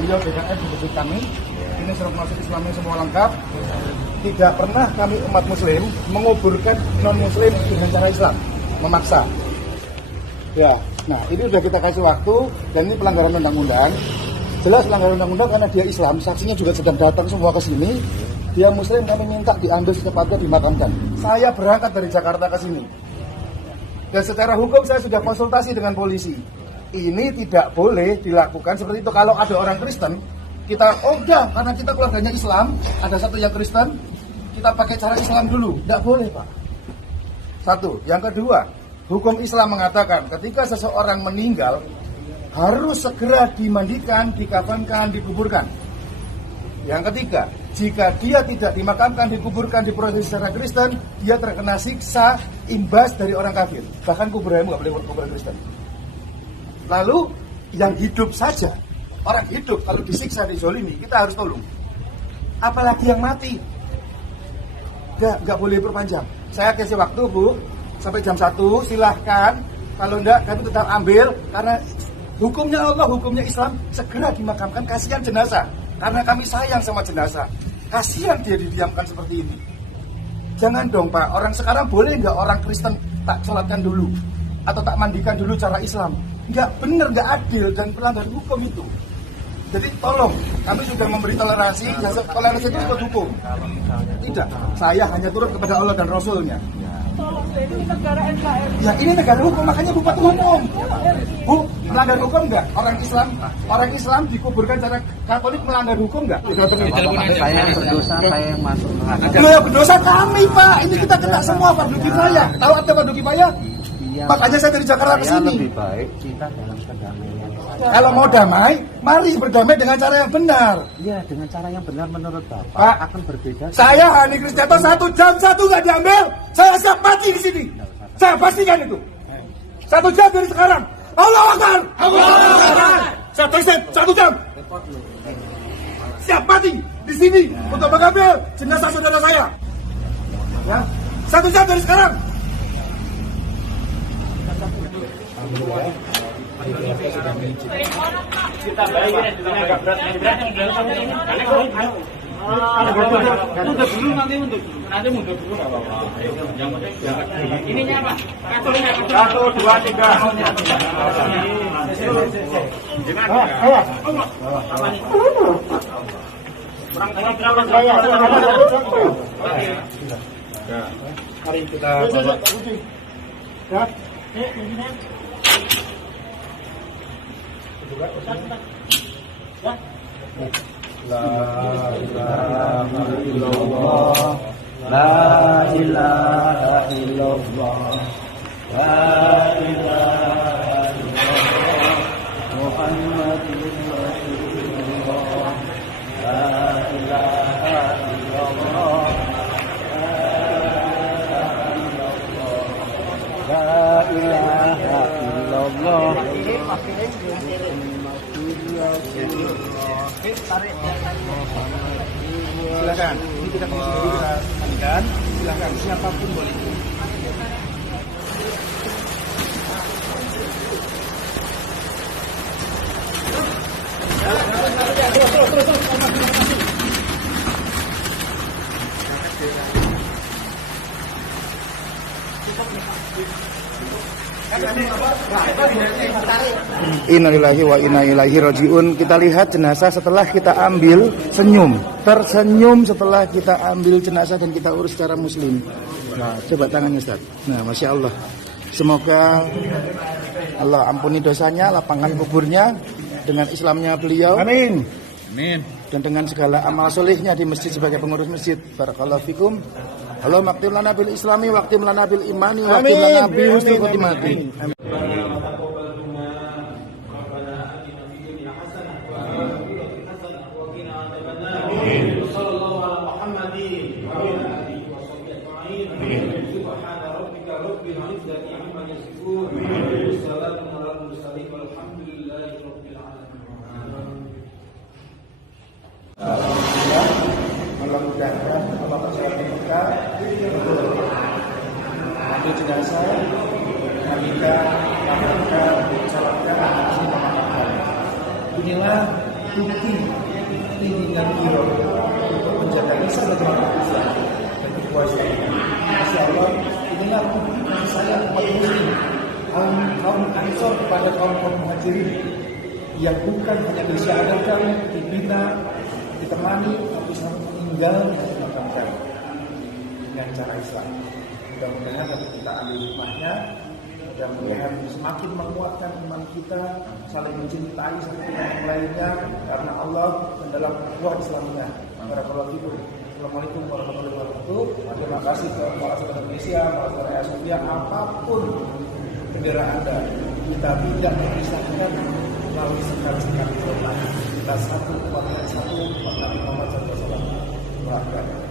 beliau BKM Republik kami. Ini surat masuk Islamnya semua lengkap. Tidak pernah kami umat muslim menguburkan non muslim dengan cara Islam, memaksa. Ya, nah ini sudah kita kasih waktu dan ini pelanggaran undang-undang. Jelas pelanggaran undang-undang karena dia Islam, saksinya juga sedang datang semua ke sini. Dia muslim, kami minta diambil secepatnya dimakamkan. Saya berangkat dari Jakarta ke sini. Dan secara hukum saya sudah konsultasi dengan polisi. Ini tidak boleh dilakukan seperti itu. Kalau ada orang Kristen, kita udah karena kita keluarganya Islam, ada satu yang Kristen, kita pakai cara Islam dulu. Tidak boleh, Pak. Satu. Yang kedua, hukum Islam mengatakan ketika seseorang meninggal harus segera dimandikan, dikafankan, dikuburkan. Yang ketiga, jika dia tidak dimakamkan, dikuburkan, diproses secara Kristen, dia terkena siksa imbas dari orang kafir. Bahkan kuburanmu nggak boleh kuburan Kristen. Lalu yang hidup saja, orang hidup kalau disiksa, dizolimi, kita harus tolong. Apalagi yang mati, nggak boleh perpanjang. Saya kasih waktu, Bu, sampai jam 1, silahkan. Kalau enggak, kami tetap ambil, karena hukumnya Allah, hukumnya Islam, segera dimakamkan, kasihan jenazah. Karena kami sayang sama jenazah. Kasihan dia didiamkan seperti ini. Jangan dong, Pak. Orang sekarang boleh nggak orang Kristen tak sholatkan dulu? Atau tak mandikan dulu cara Islam? Nggak benar, nggak adil, dan pelanggar hukum itu. Jadi tolong, kami sudah memberi toleransi, dan toleransi itu ikut hukum. Tidak, saya hanya turut kepada Allah dan Rasulnya. Ini negara NKRI. Ya ini negara hukum, makanya bupati hukum. Bu, melanggar hukum nggak? Orang Islam dikuburkan cara Katolik melanggar hukum nggak? Saya yang berdosa, saya yang masuk neraka. Loh, yang berdosa kami, Pak. Ini kita kena semua fardu kifayah. Tahu arti fardu kifayah? Iya, Makanya saya dari Jakarta ke sini. lebih baik kita dalam kedamaian. Kalau mau damai, mari berdamai dengan cara yang benar. Iya, dengan cara yang benar menurut Bapak Pak, akan berbeda. Saya Hani Kristianto 1 jam 1 nggak diambil, saya siap mati di sini. Saya pastikan itu. 1 jam dari sekarang. Allah Akbar. Satu jam. Siap mati di sini untuk mengambil jenazah saudara saya. Ya, 1 jam dari sekarang. Kita bayarin dengan agak berat mundur dulu, nanti mundur dulu nggak apa-apa. Yang penting ininya apa? Kartunya 1, 2, 3. Gimana? Kurang saya. Mari kita ya. La ilaha illallah, la ilaha illallah, la ilaha illallah, Muhammadur Rasulullah, la ilaha illallah, la ilaha illallah. Silakan, ini kita mandikan. Silakan, siapapun boleh. Innalillahi wa inna ilaihi rajiun. Kita lihat jenazah setelah kita ambil, tersenyum setelah kita ambil jenazah dan kita urus secara muslim. Nah, coba tangannya Ustaz. Nah, Masya Allah. Semoga Allah ampuni dosanya, lapangkan kuburnya dengan Islamnya beliau. Amin. Amin. Dan dengan segala amal solehnya di masjid sebagai pengurus masjid. Barakallahu fikum. Allahumma qtim lana bil islami wa qtim lana bil imani wa qtim lana bi husnil khotimati. Amin. Mudah-mudahan Allah percayakan kita ambil jenazah, mandikan, makamkan, salatkan, memakamkan. Inilah bukti tingginya beliau untuk menjaga lisan dan umat Islam dan kekuasaan. Masya Allah, inilah bukti kasih sayang umat muslim kaum Ansor kepada kaum Muhajirin yang bukan hanya disyahadakan, dibina, ditemani, tapi sampai meninggal dan dimakamkan dengan cara Islam. Mudah-mudahan nanti kita ambil hikmahnya, mudah-mudahan semakin menguatkan iman kita, saling mencintai satu dengan yang lainnya, karena Allah mendalam kuat Islamnya. Assalamualaikum warahmatullahi wabarakatuh. Terima kasih kepada para saudara Indonesia, para saudara Asia, apapun bendera Anda, kita tidak memisahkan melalui sekali-sekali kita satu, umat yang satu, umat Nabi Muhammad SAW.